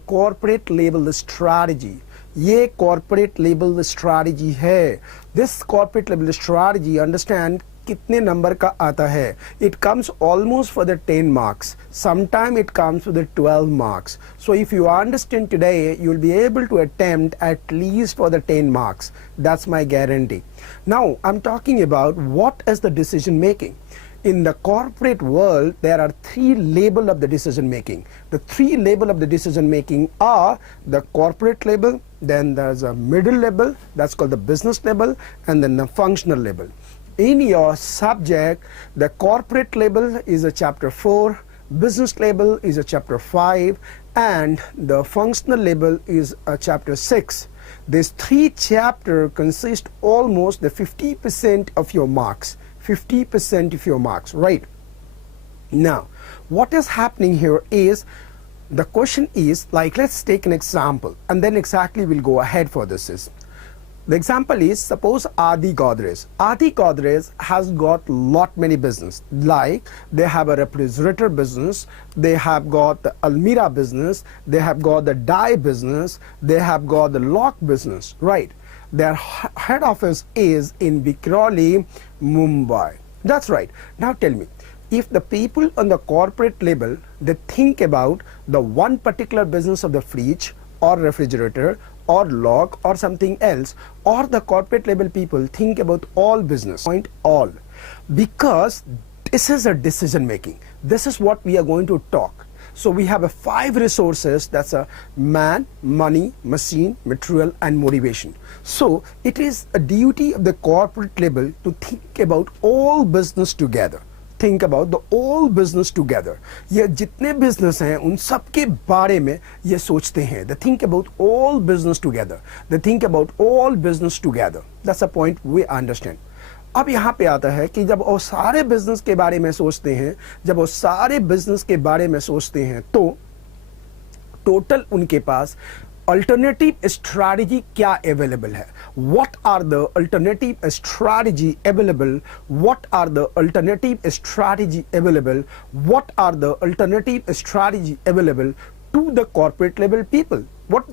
corporate label strategy. ये corporate label strategy है. This corporate label strategy, understand कितने number का आता है. It comes almost for the 10 marks. Sometime it comes for the 12 marks. So if you understand today, you will be able to attempt at least for the 10 marks. That's my guarantee. Now I'm talking about what is the decision making. In the corporate world, there are three labels of the decision making. The three labels of the decision making are the corporate label, then there's a middle label, that's called the business label, and then the functional label. In your subject, the corporate label is a chapter 4, business label is a chapter 5, and the functional label is a chapter 6. These three chapters consist almost the 50% of your marks. 50% of your marks, right? Now, what is happening here is, the question is, like, let's take an example, and then exactly we'll go ahead for this is. The example is, suppose Adi Godrej. Adi Godrej has got lot many business, like they have a refrigerator business, they have got the Almira business, they have got the dye business, they have got the lock business, right? Their head office is in Vikhroli, Mumbai. That's right. Now tell me, if the people on the corporate level, they think about the one particular business of the fridge or refrigerator or lock or something else, or the corporate level people think about all business, point all, because this is a decision making. This is what we are going to talk. So we have a 5 resources, that's a man, money, machine, material, and motivation. So it is a duty of the corporate level to think about all business together. Think about the all business together. ये जितने business हैं उन सब के बारे में ये सोचते हैं. They think about all business together. They think about all business together. That's a point we understand. अब यहाँ पे आता है कि जब वो सारे बिजनेस के बारे में सोचते हैं, जब वो सारे बिजनेस के बारे में सोचते हैं, तो टोटल उनके पास अल्टरनेटिव स्ट्रैटेजी क्या अवेलेबल है. What are the alternative strategy available, what are the alternative strategy available, what are the alternative strategy available to the corporate level people.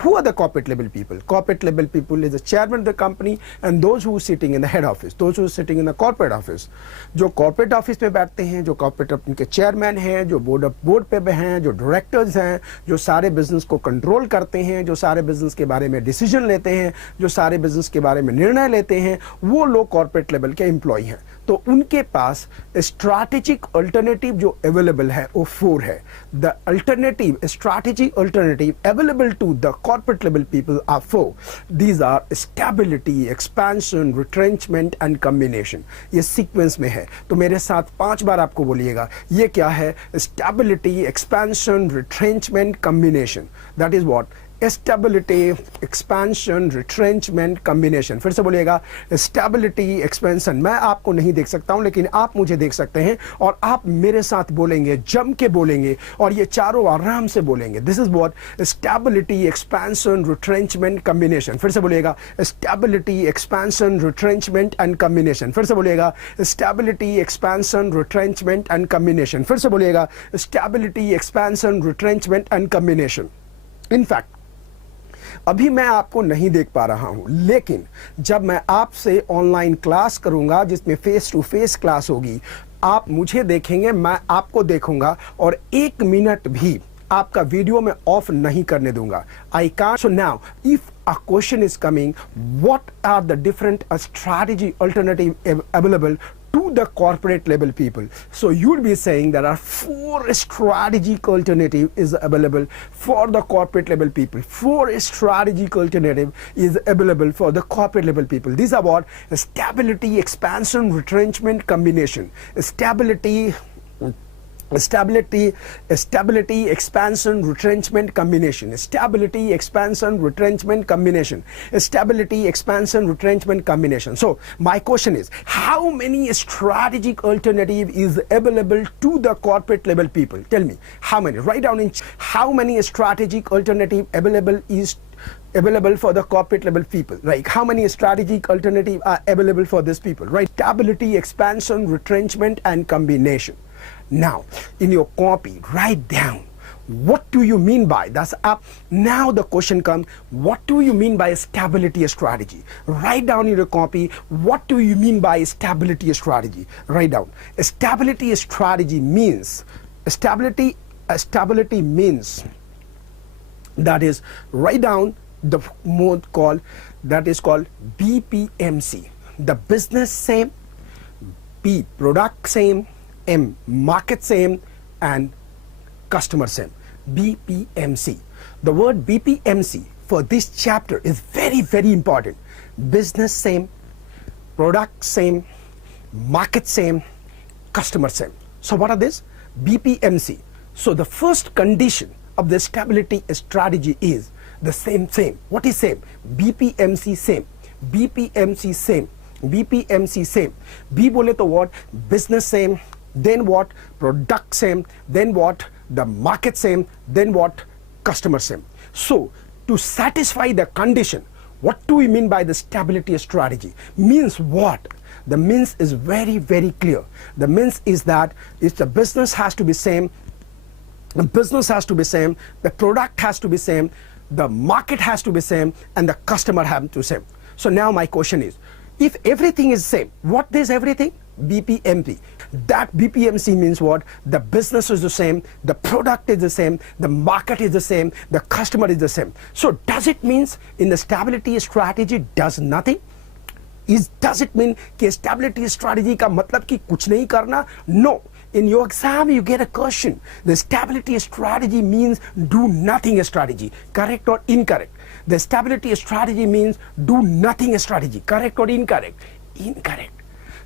Who are the corporate level people? Corporate level people is the chairman of the company and those who are sitting in the head office, those who are sitting in the corporate office. जो corporate office में बैठते हैं, जो corporate उनके chairman हैं, जो board पे हैं, जो directors हैं, जो सारे business को control करते हैं, जो सारे business के बारे में decision लेते हैं, जो सारे business के बारे में निर्णय लेते हैं, वो लोग corporate level के employee हैं. तो उनके पास strategic alternative जो available है वो 4 है. The alternative, strategic alternative available to the corporate level people are 4. These are stability, expansion, retrenchment and combination. ये sequence में है. तो मेरे साथ 5 बार आपको बोलिएगा, ये क्या है? Stability, expansion, retrenchment, combination. That is what? Stability, expansion, retrenchment, combination. फिर से बोलिएगा, stability, expansion. मैं आपको नहीं देख सकता हूं लेकिन आप मुझे देख सकते हैं और आप मेरे साथ बोलेंगे, जम के बोलेंगे और ये चारों आराम से बोलेंगे. This is what? Stability, expansion, retrenchment, combination. फिर से बोलिएगा, stability, expansion, retrenchment and combination. फिर से बोलिएगा, stability, expansion, retrenchment and combination. फिर से बोलिएगा, stability, expansion, retrenchment and combination. In fact, अभी मैं आपको नहीं देख पा रहा हूं, लेकिन जब मैं आपसे ऑनलाइन क्लास करूंगा जिसमें फेस टू फेस क्लास होगी, आप मुझे देखेंगे, मैं आपको देखूंगा और 1 मिनट भी आपका वीडियो में ऑफ नहीं करने दूंगा. I can't. So now if a question is coming, what are the different strategy alternative available to the corporate level people? So you'll be saying there are 4 strategic alternative is available for the corporate level people. 4 strategic alternative is available for the corporate level people. These are what? Stability, expansion, retrenchment, combination. Stability, expansion, retrenchment, combination. Stability, expansion, retrenchment, combination. Stability, expansion, retrenchment, combination. So my question is, how many strategic alternative is available to the corporate level people? Tell me, how many? Write down in how many strategic alternative available for the corporate level people. Like how many strategic alternative are available for these people, right? Stability, expansion, retrenchment and combination. Now in your copy, write down What do you mean by? That's up. Now the question comes, what do you mean by stability strategy? Write down in your copy, what do you mean by stability strategy? Write down. Stability strategy means, stability means, that is, write down the mode called, that is called BPMC. The business same, B product same, M market same, and customer same. BPMC. The word BPMC for this chapter is very, very important. Business same, product same, market same, customer same. So what are this? BPMC. So the first condition of the stability strategy is the same. What is same? BPMC same. BPMC same. BPMC same. B बोले तो what? Business same. Then what? Product same. Then what? The market same. Then what? Customer same. So to satisfy the condition, what do we mean by the stability strategy? Means what? The means is very, very clear. The means is that if the business has to be same, the business has to be same, the product has to be same, the market has to be same, and the customer has to be same. So now my question is, if everything is same, what is everything? BPMC. That BPMC means what? The business is the same, the product is the same, the market is the same, the customer is the same. So does it means in the stability strategy does nothing? Does it mean कि stability strategy का मतलब कि कुछ नहीं करना? No. In your exam you get a question. The stability strategy means do nothing strategy. Correct or incorrect? The stability strategy means do nothing strategy. Correct or incorrect? Incorrect.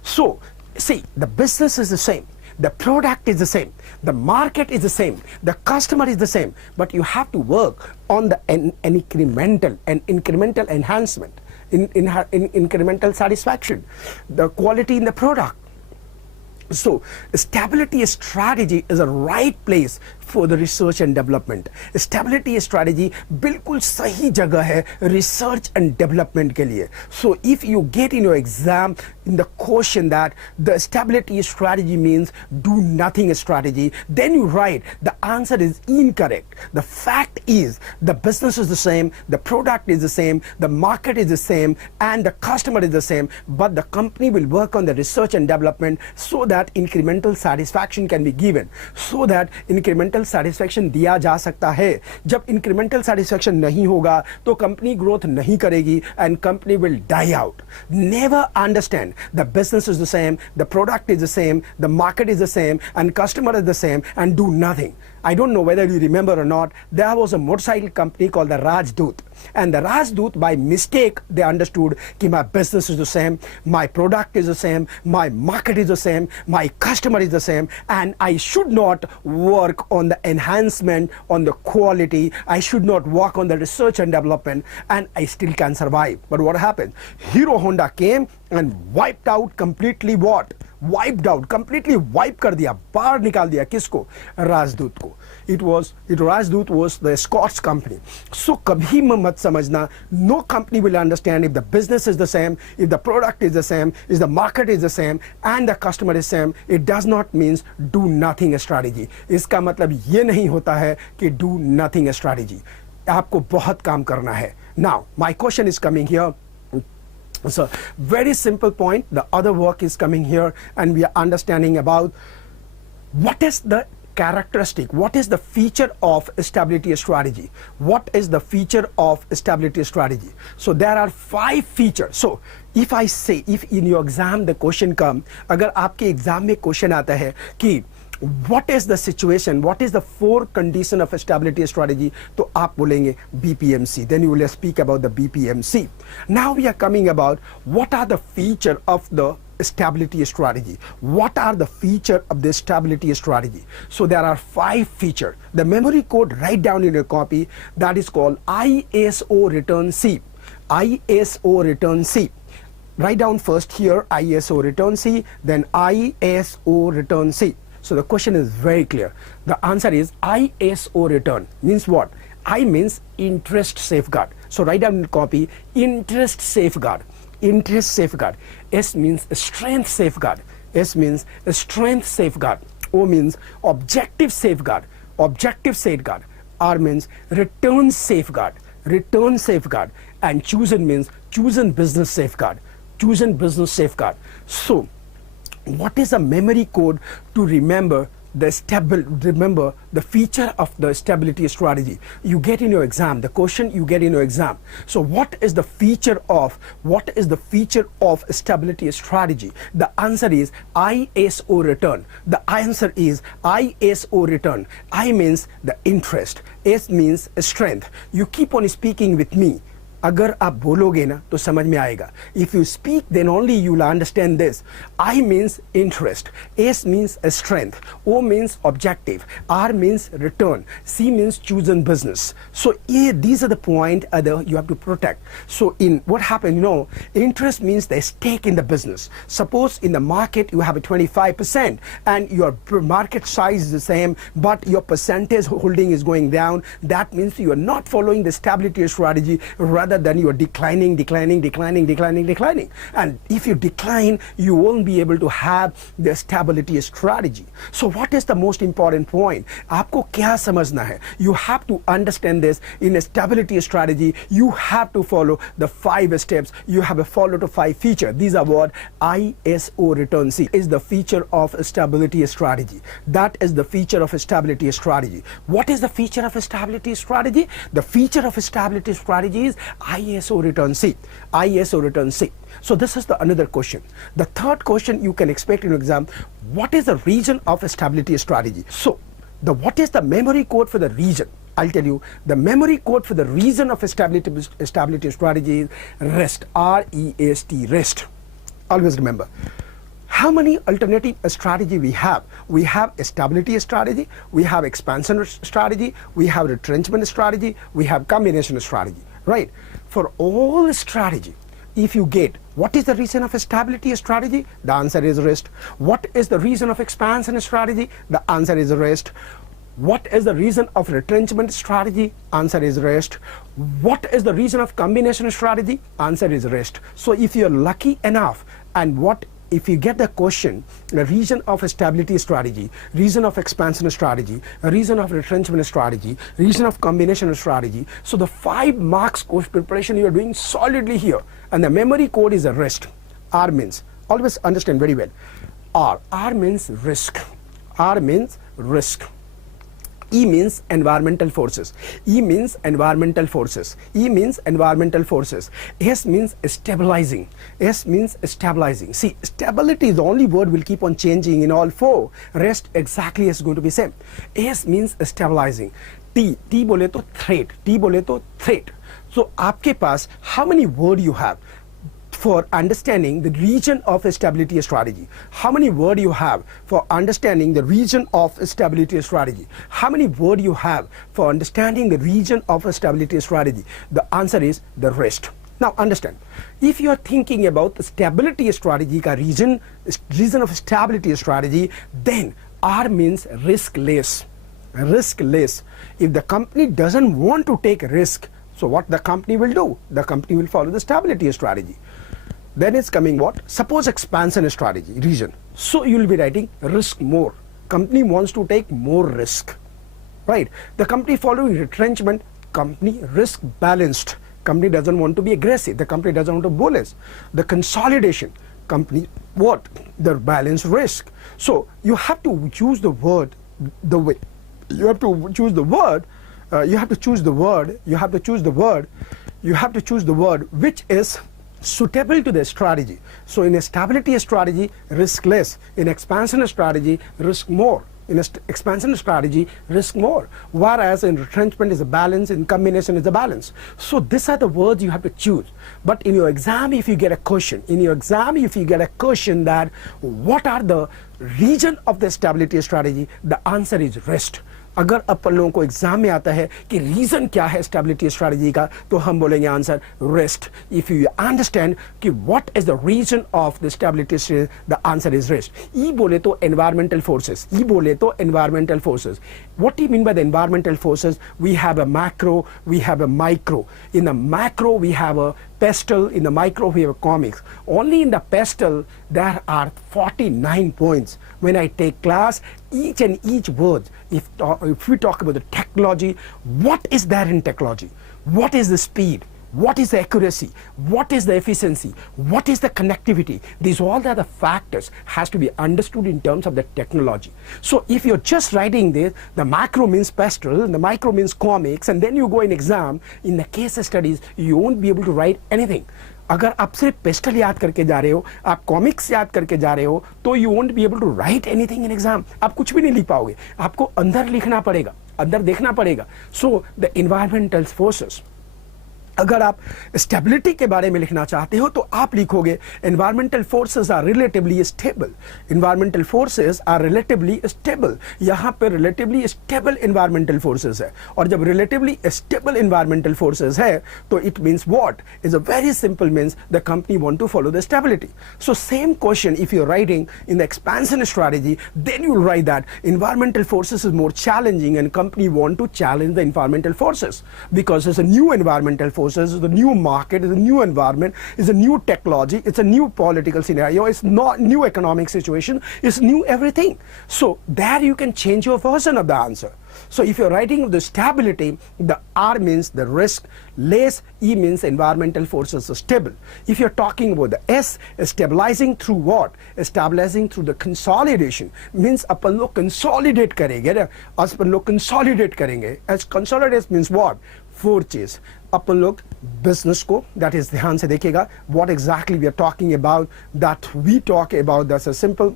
So see, the business is the same, the product is the same, the market is the same, the customer is the same, but you have to work on the incremental enhancement, incremental satisfaction, the quality in the product. So stability strategy is a right place for the research and development. Stability strategy बिल्कुल सही जगह है research and development के लिए. So if you get in your exam in the question that the stability strategy means do nothing strategy, then you write the answer is incorrect. The fact is the business is the same, the product is the same, the market is the same, and the customer is the same, but the company will work on the research and development so that incremental satisfaction can be given, so that incremental satisfaction दिया जा सकता है. जब incremental satisfaction नहीं होगा तो company growth नहीं करेगी and company will die out. Never understand the business is the same, the product is the same, the market is the same, and customer is the same, and do nothing. I don't know whether you remember or not, there was a motorcycle company called the Rajdut, and the Rajdut by mistake they understood कि my business is the same, my product is the same, my market is the same, my customer is the same, and I should not work on the enhancement, on the quality, I should not work on the research and development, and I still can survive. But what happened? Hero Honda came and wiped out completely what? Wiped out, completely wipe कर दिया, बाहर निकाल दिया किसको? राजदूत को. Rajdut was the Scots company. So कभी मत समझना, no company will understand if the business is the same, if the product is the same, if the market is the same, and the customer is same. It does not means do nothing strategy. इसका मतलब ये नहीं होता है कि do nothing strategy. आपको बहुत काम करना है. Now my question is coming here. So very simple point, the other work is coming here, and we are understanding about what is the characteristic, what is the feature of stability strategy, what is the feature of stability strategy. So there are 5 features. So if I say, if in your exam the question come, अगर आपके exam में question आता है कि what is the situation, what is the 4 condition of stability strategy, तो आप बोलेंगे BPMC, then you will speak about the BPMC. Now we are coming about what are the feature of the stability strategy. What are the feature of the stability strategy? So there are 5 features. The memory code write down in your copy, that is called ISO return C. ISO return C. Write down first here ISO return C, then ISO return C. So the question is very clear. The answer is ISO return means what? I means interest safeguard. So write down in copy interest safeguard. Interest safeguard. S means strength safeguard. S means strength safeguard. O means objective safeguard. objective safeguard. R means return safeguard, and chosen means chosen business safeguard, So what is a memory code to remember the feature of the stability strategy? You get in your exam, the question you get in your exam. So what is the feature of stability strategy? The answer is ISO return. The answer is ISO return. I means the interest, S means strength. You keep on speaking with me. अगर आप बोलोगे ना तो समझ में आएगा. If you speak, then only you will understand this. I means interest, S means strength, O means objective, R means return, C means chosen business. So these are the point you have to protect. So in what happened, interest means the stake in the business. Suppose in the market you have a 25% and your market size is the same, but your percentage holding is going down. That means you are not following the stability strategy. Rather than you are declining. And if you decline, you won't be able to have the stability strategy. So what is the most important point? आपको क्या समझना है? You have to understand this. In a stability strategy, you have to follow the 5 steps. You have to follow the 5 features. These are what ISO return C is the feature of a stability strategy. That is the feature of a stability strategy. What is the feature of a stability strategy? The feature of a stability strategy is ISO return C. So this is the another question. The third question you can expect in exam, what is the region of a stability strategy? So what is the memory code for the region? I'll tell you, the memory code for the region of a stability strategy is REST, R-E-S-T, REST. Always remember. How many alternative strategy we have? We have a stability strategy, we have expansion strategy, we have retrenchment strategy, we have combination strategy, right? For all strategy, if you get what is the reason of a stability strategy, the answer is REST. What is the reason of expansion strategy? The answer is REST. What is the reason of retrenchment strategy? Answer is REST. What is the reason of combination strategy? Answer is REST. So if you're lucky enough, and if you get the question, the reason of a stability strategy, reason of expansion strategy, reason of retrenchment strategy, reason of combination strategy, so the 5 marks course preparation you are doing solidly here, and the memory code is a REST. R means, always understand very well, R means risk, E means environmental forces, E means environmental forces, S means stabilizing, See, stability is the only word will keep on changing in all 4. Rest exactly is going to be same. S means stabilizing. T बोले तो threat, So आपके पास how many word you have for understanding the region of a stability strategy? How many word you have for understanding the region of a stability strategy? How many word you have for understanding the region of a stability strategy? The answer is the rest. Now understand, if you are thinking about the stability strategy ka region of stability strategy, then R means riskless. If the company doesn't want to take risk, so what the company will do? The company will follow the stability strategy. Then it's coming what? Suppose expansion strategy, region. So you will be writing risk more. Company wants to take more risk, right? The company following retrenchment, company risk balanced. Company doesn't want to be aggressive. The company doesn't want to bullish. The consolidation, company what? The balanced risk. So you have to choose the word the way. You have to choose the word. You have to choose the word which is suitable to the strategy. So in a stability strategy, risk less. In expansion strategy, risk more. In expansion strategy, risk more. Whereas in retrenchment is a balance, in combination is a balance. So these are the words you have to choose. But in your exam, if you get a question, that what are the region of the stability strategy, the answer is rest. अगर अपन लोगों को exam में आता है कि reason क्या है stability strategy का, तो हम बोलेंगे answer rest. If you understand कि what is the reason of the stability, the answer is rest. ई बोले तो environmental forces. What do you mean by the environmental forces? We have a macro, we have a micro. In the macro, we have a pestle. In the micro, we have a comics. Only in the pestle, there are 49 points. When I take class, each and each word, if we talk about the technology, what is there in technology? What is the speed? What is the accuracy? What is the efficiency? What is the connectivity? These all the other factors has to be understood in terms of the technology. So if you're just writing this, the macro means pastoral, and the micro means comics, and then you go in exam, in the case studies, you won't be able to write anything. अगर आप सिर्फ pastel याद करके जा रहे हो, आप comics याद करके जा रहे हो, तो you won't be able to write anything in exam. आप कुछ भी नहीं लिख पाओगे, आपको अंदर लिखना पड़ेगा, अंदर देखना पड़ेगा. सो द एनवायरमेंटल फोर्सेस, अगर आप स्टेबिलिटी के बारे में लिखना चाहते हो तो आप लिखोगे environmental forces are relatively stable. Environmental forces are relatively stable. यहाँ पे रिलेटिवली स्टेबल एनवायरमेंटल फोर्सेस है, और जब रिलेटिवली स्टेबल एनवायरमेंटल फोर्सेस है तो it means what is a very simple means the company want to follow the stability. So same question if you are writing in the expansion strategy, then you will write that environmental forces is more challenging and company want to challenge the environmental forces because it's a new environmental force. It's a new market, it's a new environment, it's a new technology, it's a new political scenario, it's not new economic situation, it's new everything. So there you can change your version of the answer. So if you're writing the stability, the R means the risk, less E means environmental forces are stable. If you're talking about the S, stabilizing through what? Stabilizing through the consolidation means अपन लोग consolidate करेंगे ना, अपन लोग consolidate करेंगे. As consolidate means what? Four चीज. अपन लोग business को, that is ध्यान से देखिएगा, what exactly we are talking about, that we talk about, that's a simple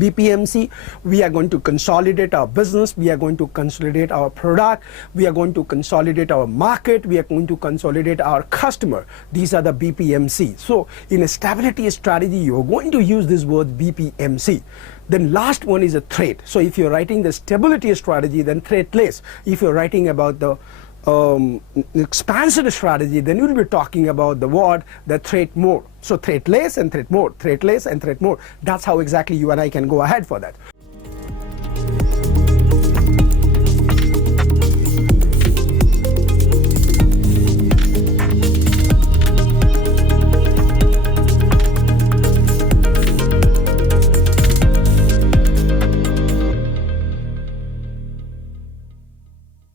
BPMC. We are going to consolidate our business, we are going to consolidate our product, we are going to consolidate our market, we are going to consolidate our customer. These are the BPMC. So in a stability strategy, you're going to use this word BPMC. Then last one is a threat. So if you're writing the stability strategy, then threatless. If you're writing about the expansion strategy, then you'll be talking about the word, the threat mode. So threatless and threat mode, threatless and threat mode. That's how exactly you and I can go ahead for that.